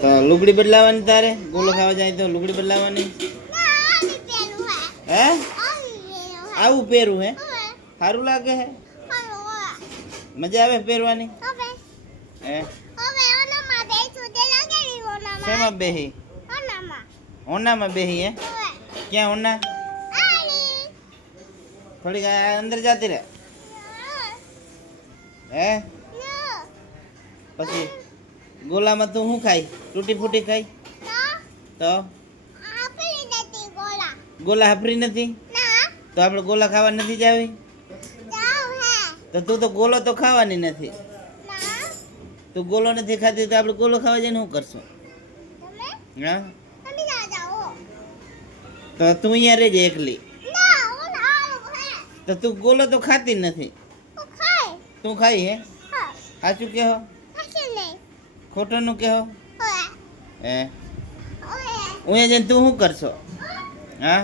તો લુગડી બદલાવાની તારે ગોલો ખાવા જાય તો લુગડી બદલાવાની હે આવું પહેરું હે સારું લાગે હે મજા આવે પહેરવાની હે શેમાં બેહી હોનામાં બેહી હે ક્યાં હોના થોડીક અંદર જાતી રહે હે પછી ગોલામાં તું શું ખાઈ તૂટી ફૂટી ખાઈ તો ગોલા હાફરી નથી તો આપણે ગોલા ખાવા નથી જાવી તો તું તો ગોલો તો ખાવાની નથી તું ગોલો નથી ખાતી તો આપણે ગોલો ખાવા જઈને શું કરશું હા તો તું અહીંયા રહેજે એકલી તો તું ગોલો તો ખાતી જ નથી તું ખાઈ હે સાચું કહો ખોટુંનું કહો હે હું જઈને તું શું કરશો હા